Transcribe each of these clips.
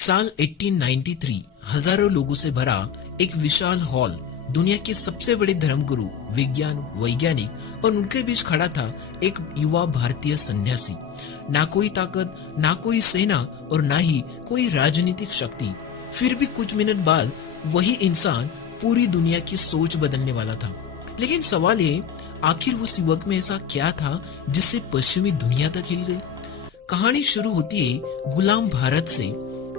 साल 1893 हजारों लोगों से भरा एक विशाल हॉल दुनिया के सबसे बड़े धर्मगुरु, विज्ञान वैज्ञानिक और उनके बीच खड़ा था एक युवा भारतीय सन्यासी। ना कोई ताकत, ना कोई सेना और ना ही कोई राजनीतिक शक्ति। फिर भी कुछ मिनट बाद वही इंसान पूरी दुनिया की सोच बदलने वाला था। लेकिन सवाल ये, आखिर उस युवक में ऐसा क्या था जिससे पश्चिमी दुनिया तक हिल गई। कहानी शुरू होती है गुलाम भारत से,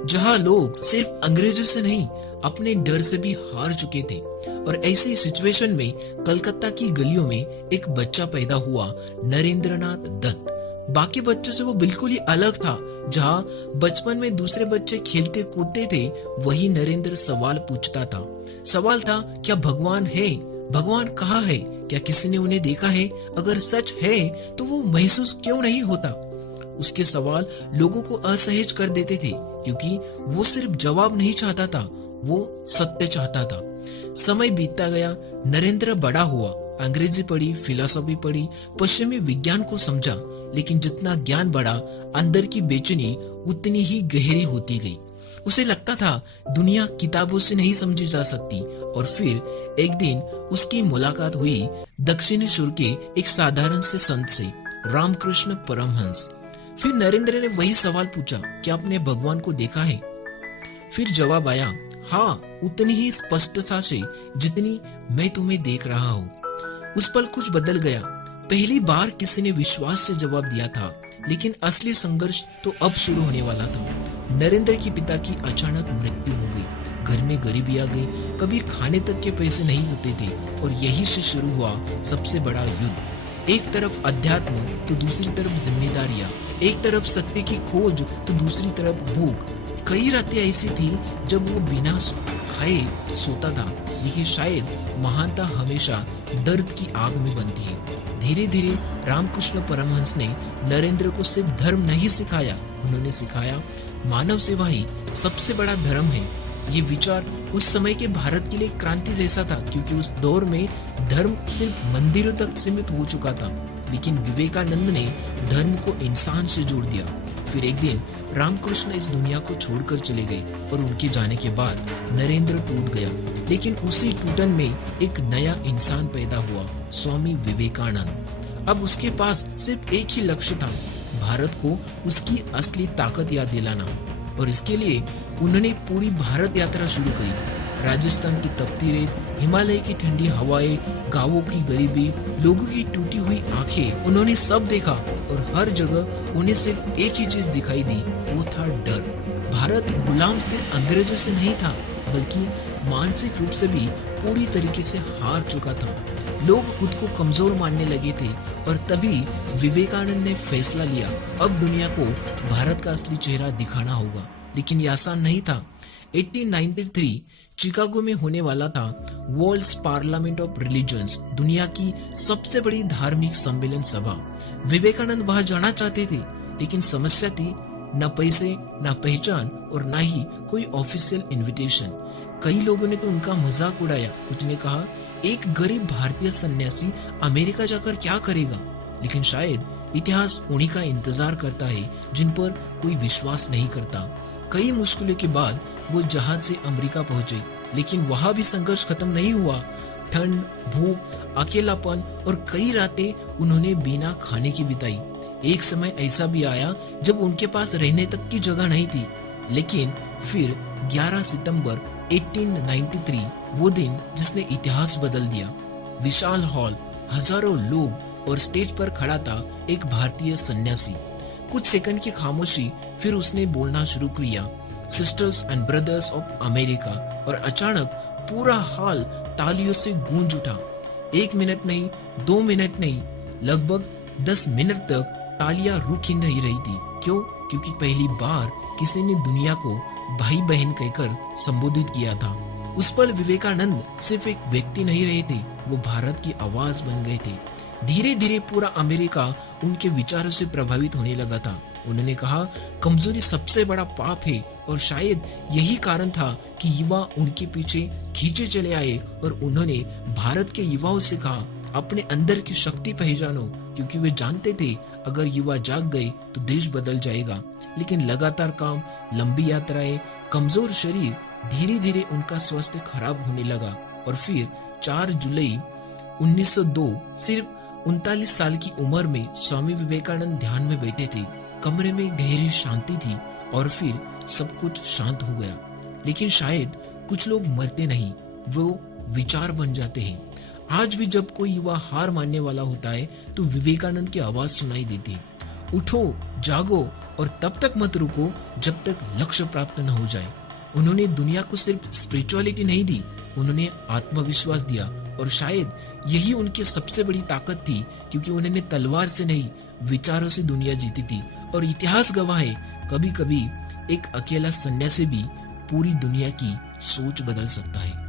जहां लोग सिर्फ अंग्रेजों से नहीं अपने डर से भी हार चुके थे। और ऐसी सिचुएशन में कलकत्ता की गलियों में एक बच्चा पैदा हुआ, नरेंद्रनाथ दत्त। बाकी बच्चों से वो बिल्कुल ही अलग था। जहां बचपन में दूसरे बच्चे खेलते कूदते थे, वही नरेंद्र सवाल पूछता था। सवाल था, क्या भगवान है? भगवान कहाँ है? क्या किसी ने उन्हें देखा है? अगर सच है तो वो महसूस क्यों नहीं होता? उसके सवाल लोगों को असहज कर देते थे, क्योंकि वो सिर्फ जवाब नहीं चाहता था, वो सत्य चाहता था। समय बीतता गया, नरेंद्र बड़ा हुआ, अंग्रेजी पढ़ी, फिलॉसफी पढ़ी, पश्चिमी विज्ञान को समझा। लेकिन जितना ज्ञान बढ़ा, अंदर की बेचैनी उतनी ही गहरी होती गई। उसे लगता था दुनिया किताबों से नहीं समझी जा सकती। और फिर एक दिन उसकी मुलाकात हुई दक्षिणी सुर के एक साधारण से संत से, रामकृष्ण परमहंस। फिर नरेंद्र ने वही सवाल पूछा, क्या आपने भगवान को देखा है? फिर जवाब आया, हाँ, उतनी ही स्पष्टता से जितनी मैं तुम्हें देख रहा हूँ। उस पल कुछ बदल गया। पहली बार किसी ने विश्वास से जवाब दिया था, लेकिन असली संघर्ष तो अब शुरू होने वाला था। नरेंद्र के पिता की अचानक मृत्यु हो गई। घर में गरीबी आ गई, कभी खाने तक के पैसे नहीं होते थे। और यही से शुरू हुआ सबसे बड़ा युद्ध। एक तरफ अध्यात्म तो दूसरी तरफ जिम्मेदारियां, एक तरफ सत्य की खोज तो दूसरी तरफ भूख। कई रातें ऐसी थी जब वो बिना खाए सोता था, लेकिन शायद महानता हमेशा दर्द की आग में बनती है। धीरे धीरे रामकृष्ण परमहंस ने नरेंद्र को सिर्फ धर्म नहीं सिखाया, उन्होंने सिखाया मानव सेवा ही सबसे बड़ा धर्म है। ये विचार उस समय के भारत के लिए क्रांति जैसा था, क्योंकि उस दौर में धर्म सिर्फ मंदिरों तक सीमित हो चुका था। लेकिन विवेकानंद ने धर्म को इंसान से जोड़ दिया। फिर एक दिन रामकृष्ण इस दुनिया को छोड़कर चले गए और उनके जाने के बाद नरेंद्र टूट गया। लेकिन उसी टूटन में एक नया इंसान पैदा हुआ, स्वामी विवेकानंद। अब उसके पास सिर्फ एक ही लक्ष्य था, भारत को उसकी असली ताकत याद दिलाना। और इसके लिए उन्होंने पूरी भारत यात्रा शुरू करी। राजस्थान की तपती रेत, हिमालय की ठंडी हवाएं, गांवों की गरीबी, लोगों की टूटी हुई आंखें, उन्होंने सब देखा। और हर जगह उन्हें सिर्फ एक ही चीज दिखाई दी, वो था डर। भारत गुलाम सिर्फ अंग्रेजों से नहीं था, बल्कि मानसिक रूप से भी पूरी तरीके से हार चुका था। लोग खुद को कमजोर मानने लगे थे। और तभी विवेकानंद ने फैसला लिया, अब दुनिया को भारत का असली चेहरा दिखाना होगा। लेकिन ये आसान नहीं था। 1893 शिकागो में होने वाला था वर्ल्ड्स पार्लियामेंट ऑफ रिलीजन्स, दुनिया की सबसे बड़ी धार्मिक सम्मेलन सभा। विवेकानंद वहां जाना चाहते थे, लेकिन समस्या थी न पैसे, न पहचान और न ही कोई ऑफिशियल इनविटेशन। कई लोगों ने तो उनका मजाक उड़ाया। कुछ ने कहा, एक गरीब भारतीय सन्यासी अमेरिका जाकर क्या करेगा? लेकिन शायद इतिहास उन्हीं का इंतजार करता है जिन पर कोई विश्वास नहीं करता। कई मुश्किलों के बाद वो जहाज से अमेरिका पहुंचे, लेकिन वहां भी संघर्ष खत्म नहीं हुआ। ठंड, भूख, अकेलापन और कई रातें उन्होंने बिना खाने की बिताई। एक समय ऐसा भी आया जब उनके पास रहने तक की जगह नहीं थी। लेकिन फिर 11 सितंबर 1893, वो दिन जिसने इतिहास बदल दिया। विशाल हॉल, हजारों लोग और स्टेज पर खड़ा था एक भारतीय सन्यासी। कुछ सेकंड की खामोशी, फिर उसने बोलना शुरू किया, sisters and brothers of America. और अचानक पूरा हॉल तालियों से गूंज उठा। 1 मिनट नहीं, 2 मिनट नहीं, लगभग 10 मिनट तक तालियां रुक ही नहीं रही थी। क्यों? क्योंकि पहली बार किसी ने दुनिया को भाई बहन कहकर संबोधित किया था। उस पल विवेकानंद सिर्फ एक व्यक्ति नहीं रहे थे, वो भारत की आवाज बन गए थे। धीरे धीरे पूरा अमेरिका उनके विचारों से प्रभावित होने लगा था। उन्होंने कहा, कमजोरी सबसे बड़ा पाप है। और शायद यही कारण था कि युवा उनके पीछे खींचे चले आए। और उन्होंने भारत के युवाओं से कहा, अपने अंदर की शक्ति पहचानो, क्योंकि वे जानते थे अगर युवा जाग गए तो देश बदल जाएगा। लेकिन लगातार काम, लंबी यात्राएं, कमजोर शरीर, धीरे धीरे उनका स्वास्थ्य खराब होने लगा और फिर 4 जुलाई 1902 सिर्फ 39 साल की उम्र में स्वामी विवेकानंद ध्यान में बैठे थे। कमरे में गहरी शांति थी और फिर सब कुछ शांत हो गया। लेकिन शायद कुछ लोग मरते नहीं, वो विचार बन जाते हैं। आज भी जब कोई युवा हार मानने वाला होता है तो विवेकानंद की आवाज सुनाई देती है, उठो, जागो और तब तक मत रुको जब तक लक्ष्य प्राप्त न हो जाए। उन्होंने दुनिया को सिर्फ स्पिरिचुअलिटी नहीं दी, उन्होंने आत्मविश्वास दिया और शायद यही उनकी सबसे बड़ी ताकत थी, क्योंकि उन्होंने तलवार से नहीं, विचारों से दुनिया जीती थी। और इतिहास गवाह है, कभी कभी एक अकेला सन्यासी भी पूरी दुनिया की सोच बदल सकता है।